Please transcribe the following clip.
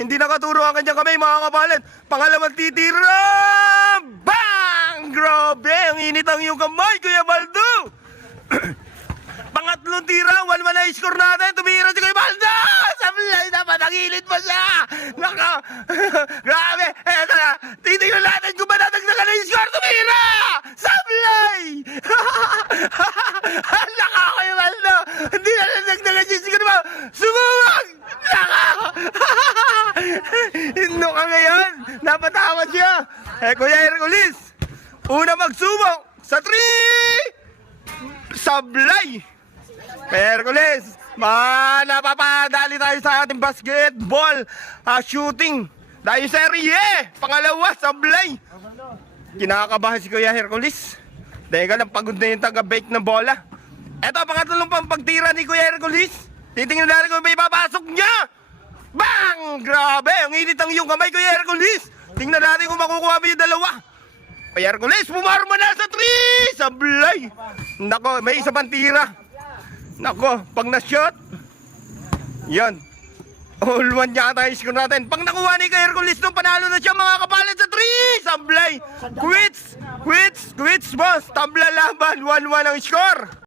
Hindi nakaturo ang kanyang kamay, mga kapalit. Pangalawang titira. Bang! Grabe, ang init ang iyong kamay, Kuya Baldo. Pangatlong tira, 1-1 na score natin. Tumira si Kuya Baldo. Sablay, dapat ang init pa siya. Naka, grabe. Eto na, titignan natin kung ba natagdagan na yung score. Tumira! Sablay! Naka, Kuya Baldo. Hindi na natagdagan yung score mo. Sumuwag! Naka! Hino ka ngayon. Napatawad siya. Kuya Hercules, una magsubok sa 3! Sablay! Hercules, napapadali tayo sa ating basketball shooting. Dahil serye, pangalawa, sablay. Kinakabahan si Kuya Hercules. Dahil ka lang pagod na yung taga-bake ng bola. Eto, pangatlong pagtira ni Kuya Hercules. Titingnan natin kung may papasok niya. Bang! Grabe, ang init ang iyong kamay, Kuya Hercules. Tingnan natin kung makukuha mo yung dalawa. Kuya Hercules, pumarma na sa 3! Sablay! Nako, may isa pang tira. Nako, pag na-shot, yan. All one yata yung score natin. Pag nakuha ni Kuya Hercules nung panalo na siya, mga kapalit sa 3! Sablay! Quits, boss! Tabla laban, 1-1 ang score.